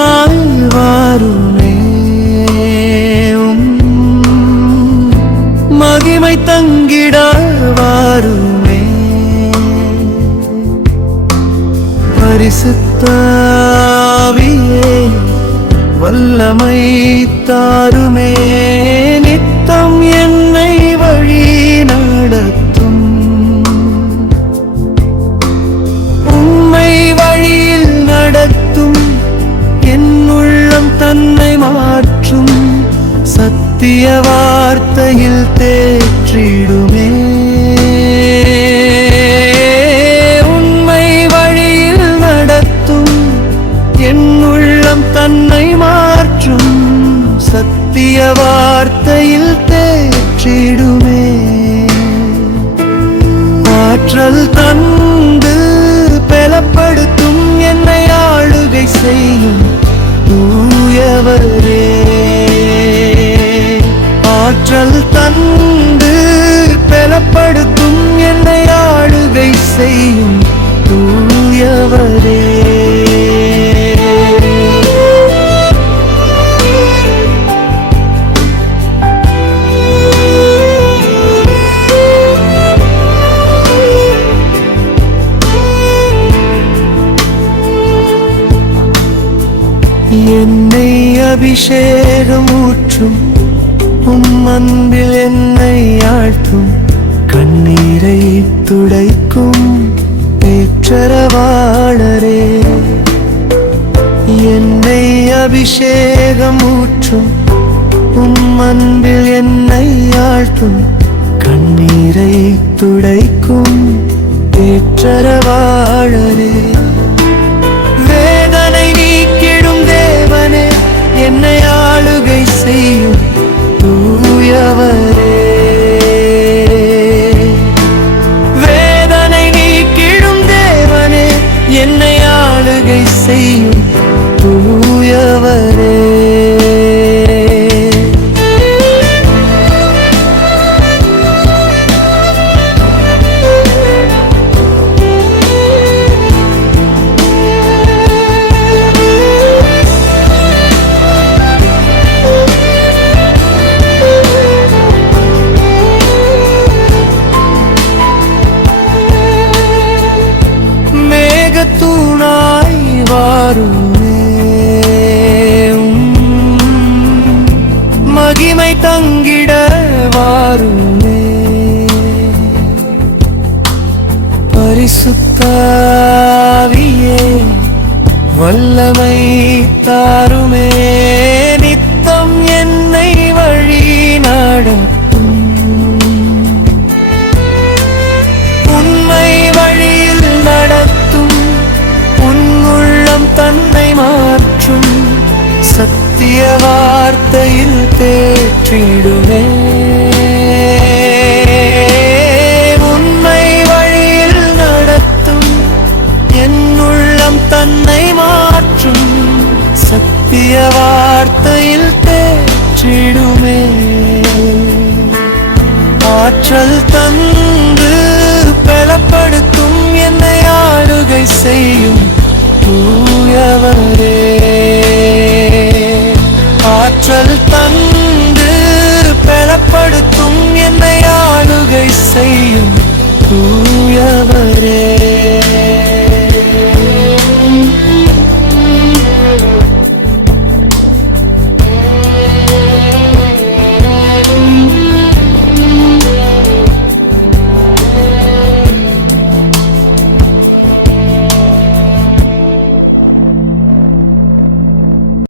நாள் வாருமே, மகிமை தங்கிட வாருமே. பரிசுத்த ஆவியே வல்லமை தாருமே, நித்தம் என்னை வழி நடத்தும். உம்மை வழியில் நடத்தும் என் உள்ளம் தன்னை மாற்றும், சத்திய வார்த்தையில் தேற்றிடுமே. உண்மை வழியில் நடத்தும் என் உள்ளம் தன்னை மாற்றும், சத்திய வார்த்தையில் தேற்றிடுமே. ஆற்றல் தந்து பலப்படுத்தும் என்னை ஆளுகை செய்யும் தூயவரே. ஆற்றல் தந்து பலப்படுத்தும் என்னை ஆளுகை செய்யும் தூயவரே. என்னை அபிஷேகம் ஊற்றும், உம் அன்பில் என்னை ஆழ்த்தும், கண்ணீரை துடைக்கும் பேற்றரவாளரே. என்னை அபிஷேகம் ஊற்றும், உம் அன்பில் என்னை ஆழ்த்தும், கண்ணீரை துடைக்கும் பேற்றரவாளரே. வேதனை நீக்கிடும் தேவனே, என்னை ஆளுகை செய்யும் தூயவரே. வேதனை நீக்கிடும் தேவனே, என்னை ஆளுகை செய்யும் தூயவரே. தூணாய் வாருமே, மகிமை தங்கிட வாருமே. பரிசுத்த ஆவியே வல்லமை தாருமே, நித்தம் என்னை வழி நடத்தும். உண்மை வழியில் நடத்தும், தன்னை மாற்றும், சத்திய வார்த்தையில் தேற்றிடுமே. உண்மை வழியில் நடத்தும் என் உள்ளம் தன்னை மாற்றும், சத்திய வார்த்தையில் தேற்றிடுமே. ஆற்றல் தந்து பலப்படுத்தும் என்னை ஆளுகை செய்யும் தூயவரே. ஆற்றல்